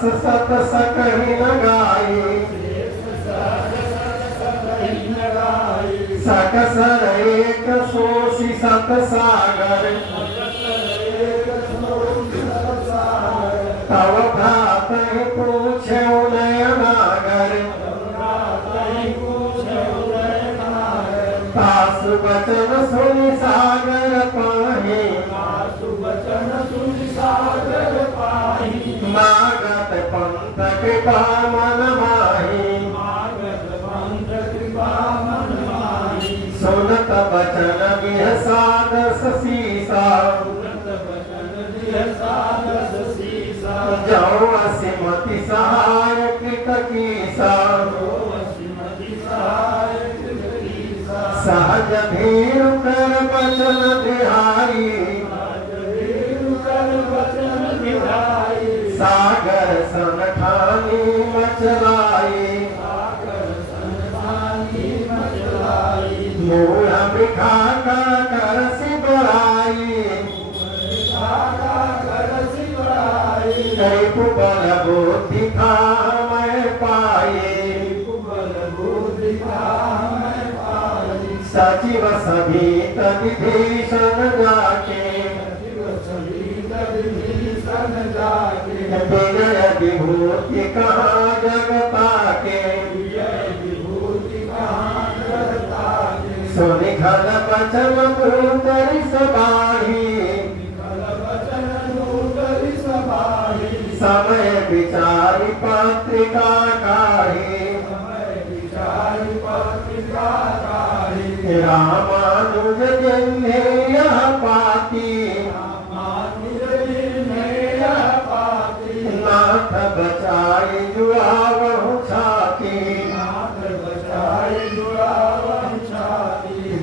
सहस सत सकहि न गाई सकसर एक सोसी सत सागर तव भ्रात पूछे नयनागर तासु बचन सुनि सागर पाहि मागत पंथ कृपा मन माही सुनत बचन बिहसाद सीसा जाओ असिमति सहाय कृत कीसा सहज धीर कर बचन बिहारी सागर सन ठानी मचलाई मूढ़ बिखा कर सिबराई कई बल बुद्धि मैं पाए सचिव सभी विभीषण जाके विनय विभूति कहाँ जगता के सुनिखल बचन भूतरि सबाही समय विचारी पत्रिका काढ़ी रामानुज जिन्हे यह पाती नाथ बचाई जुआवहु छाती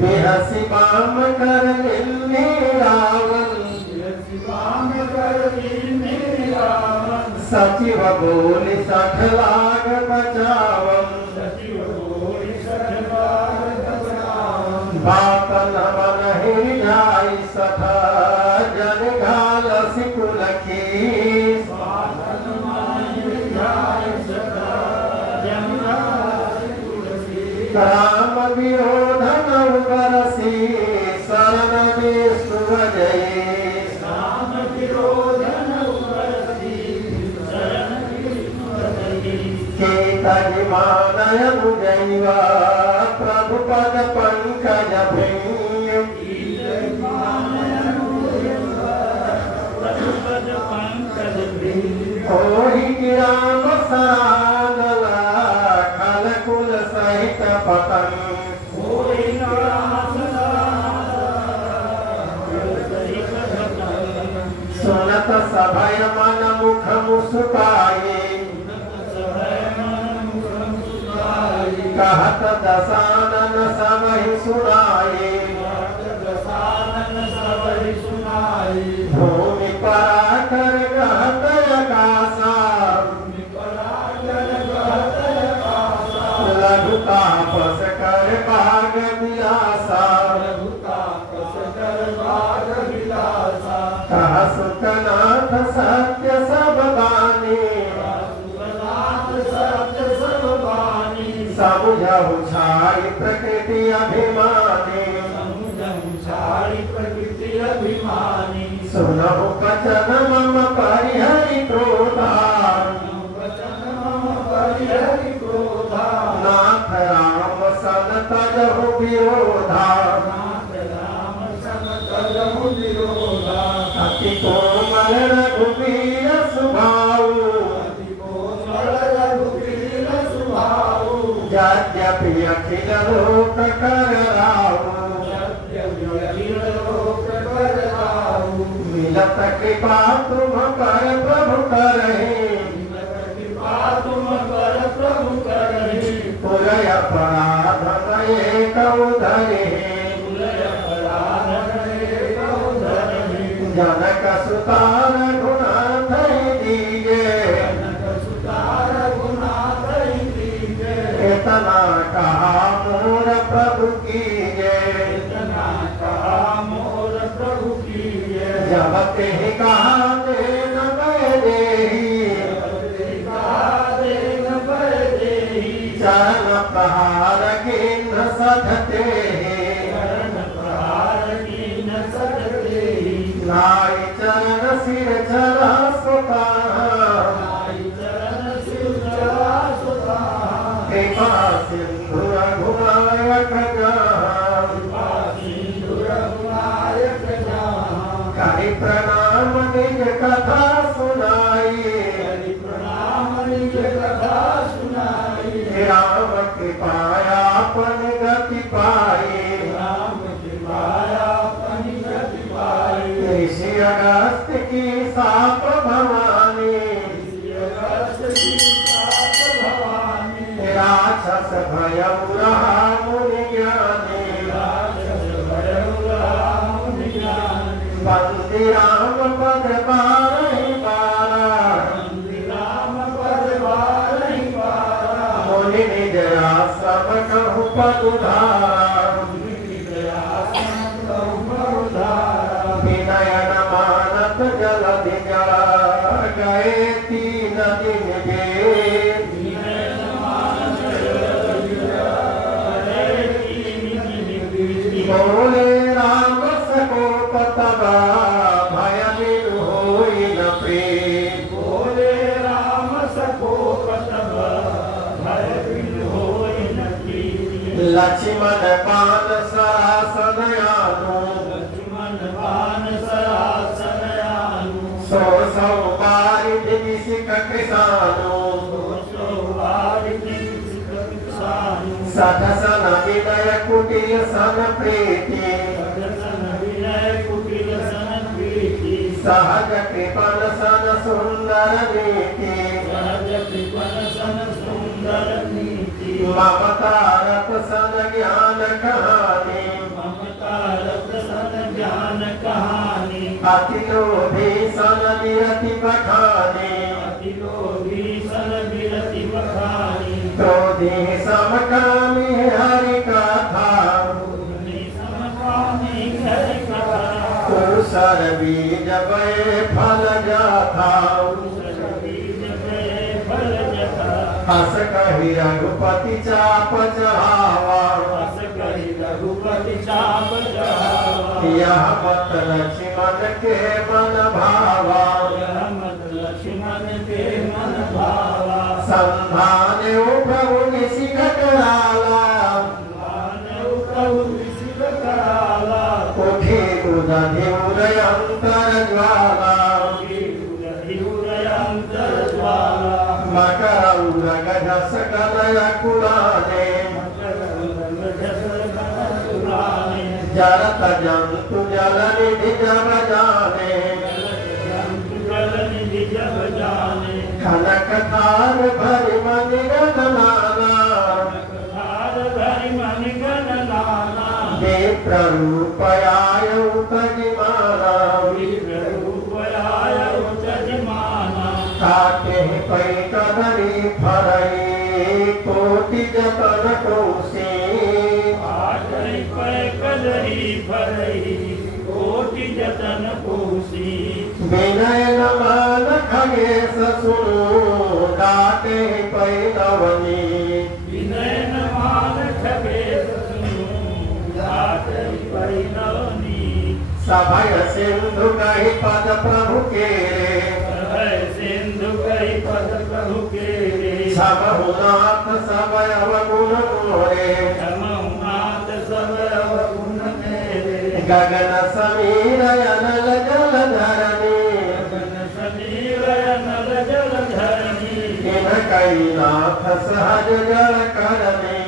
बिहसी बाम कर लिन्नी रावण सचिव बोली 60 लाख बचावन बात न मन ही जाई सथा जन घाल सिकुल की राम विरोधन बरसी शरण विष्णु जय केतनिमानय मुजैवा प्रभु पद पंकज भृंग ओहि राम सरागला खल कुल सहित पतन सुनत सभय मन मुख मुस्काए कहत दसानन सबहि सुनाए भूमि पराकर कहत आकाशा लघु तापस कर भाग विलासा कह सुखनाथ सत्य सब बानी समुझहु छाई प्रकृति अभिमानी सुनहु वचन मम परिहरि क्रोधा नाथ राम सन तजहु विरोधा अति कोमल रघुवीर सुभाऊ यद्यपि अखिल लोक करराऊ मिलत कृपा तुम पर प्रभु करहि पुरय अपराध एक उधरि जनक सुता रघुनाथ दीजे इतना कहा मोर प्रभु कीजे जब ते कहा दे न मैं देही सधते नाई चरण सिर चरा सुता कृपा सिंधु रघुनायक करि प्रणाम निज कथा सुनाई राम कृपाया अपन गति पाई ऋषि अगस्त की साप भवानी राक्षस भयउ रहा मुनि ज्ञानी बंदी राम पद बारहि पारा मुनि निज आश्रम कहु पदुधारा विनयन मानत जलधि गए 3 दिन बोले राम सकोप तब भय बिनु होई न प्रेम बोले राम सकोप तब भय बिनु होई न प्रीति लक्ष्मण पान सरासन आनु लक्ष्मण पान सरासन आनु सो बारि दिसिक किसानु सठसन विनय कुटिल सन प्रीति सहज कृपन सन सुंदर नीति ममता रत सन ज्ञान कहानी अति लोभी सन विरति बखानी क्रोधी समकामी हरि कथा कुशल बीज वे फल जाथा हस कहि रघुपति चाप चढ़ावा यह मत लक्ष्मण के मन भावा संधाने प्रभु निशिख कराला उठे उदधि उदय अंतर ज्वाला मकर उरग जस कलय कुलाने जरत जंतु जल निधि जब जाने खनक थार भरि मनि गणनाना विप्र रूप आयु तजिमाना काटे पै कदरी फरई कोटि जतन कोसी विनय न मान खगेश सुनु डाटे पै नवनी सभय सिंधु कहि पद प्रभु के समहु नाथ समय अवगुण मोरे गगन समीर अनल जल धरणी इन कैलाथ सहज जल करनी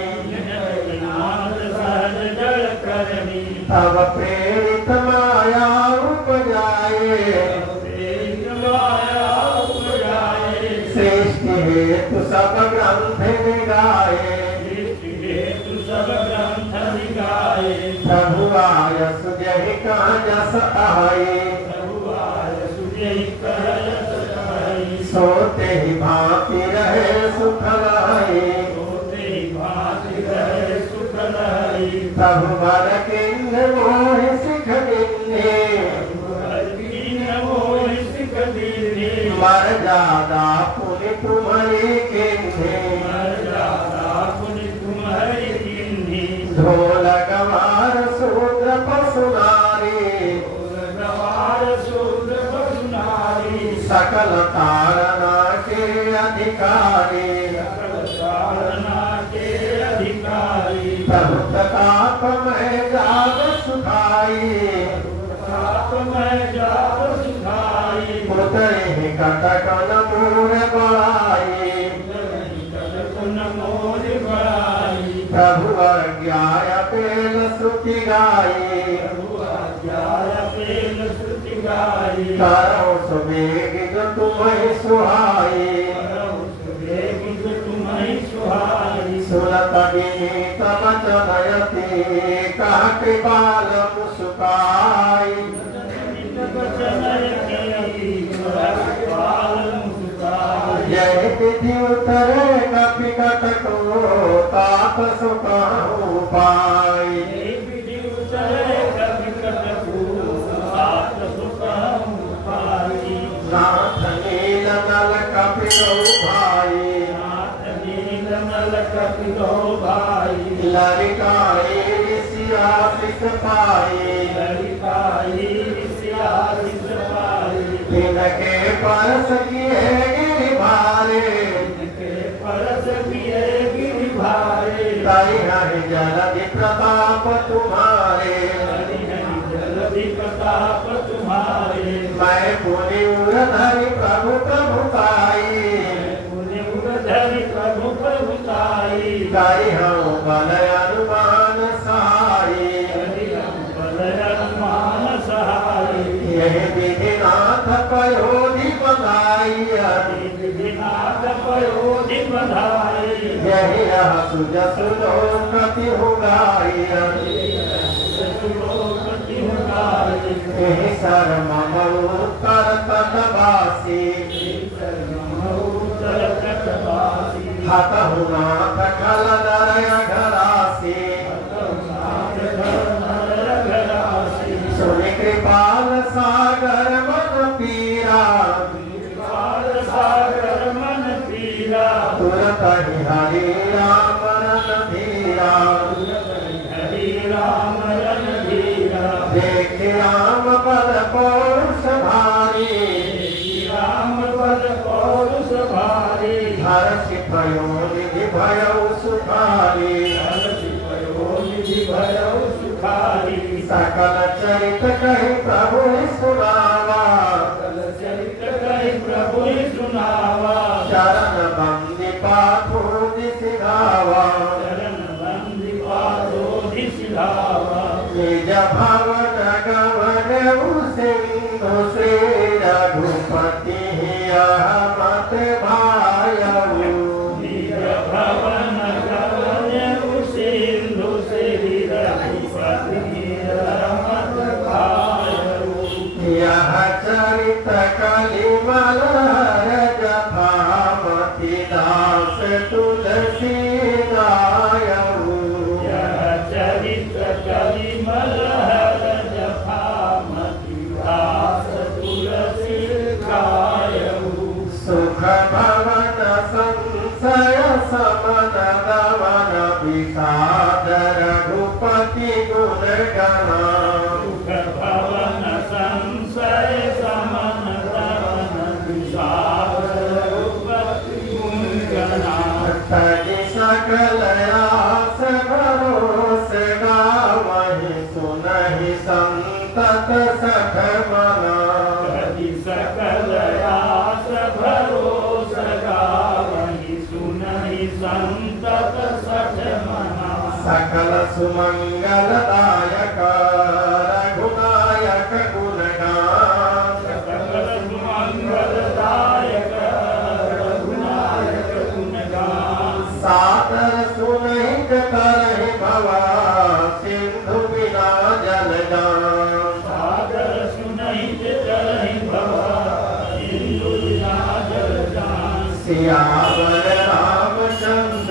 तब प्रेरित माया उपजाए सृष्टि हेतु सब ग्रंथ निगाए प्रभु आयस जहि कहाँ जस आए सोते ही भांति रहे सुख लाए प्रभु वर किन्ह मोह सिख दीन्हे मर जादा पुनि तुम्हारी किन्हे धो सकल तारना के अधिकारी तारना के अधिकारी प्रभु प्रताप में जाग सुखाई आप में जाप सुखाई पुतरे कटकन मूर बढ़ाई कुन मोर बड़ाई प्रभु अज्ञाय पेल श्रुति गाई ज्ञाय पेल श्रुति गाई करो सुवेग जो तुम्हें सुहाई तुम्हें सुहाई सुनत विनीत वचन यति कह कृपाल मुस्काई यह विधि उतरे कपिकट को ताप सुखाऊ पाई नाथ नील नल कपिलो भाई लड़काई ऋषियासिक पाई तिनके परस किए गिरि भारे ताई नहीं जलधि प्रताप तुम्हारे प्रताप तुम्हारे मैं पुनि उरधरि प्रभु प्रभुताई प्रभु प्रभुताई गाई हूँ बल अनुमान सहाई बलमान सहाय यही विधिनाथ पयोधि बधाई विधिनाथ पयोधि बधाई यही रह सुजसु लोकति हुगाई यही शर्म उत्तर तटवासी हतहु नाथ खल नरय घरासी सुनि कृपाल सागर मन पीरा सागर मन पीरा तुरत ही हरि राम रन धीरा हरि राम रणधीरा देख राम पद पौरुष भारी राम पद पौरुष भारी हर्षि भयो निधि भयो सुखारी निधि भयो सुखारी सकल चरित कहि प्रभु सुनावा चरित कहि प्रभु सुनावा चरण बंदी पाथो दिसिधावा चरण बंदी पादोधि सिधावा निज भवन गवन सिंधु श्री रघुपति मत भायऊ निज भवन गवन सिंधु श्री रघुपति रमत भायऊ यह चरित कलिमल हर जथामति दास तुलसी गायऊ यह चरित कलिमल हर जफामति दास तुलसी गायऊ सुख भवन संशय समन दमन विषाद रघुपति गुण गणा सुख भवन संशय समन दमन विषाद रघुपति गुण गणा तनि सकल आस भरोस गावहि सुनहि संतत सख मना कहि सकल आस भरोस गावहि सुनहि संतत सठ मना सकल सुमंगलदायक रघुनायक गुणगान सकल मंगलदायक रघुनायक गुणगान सादर सुनहि करहि भवा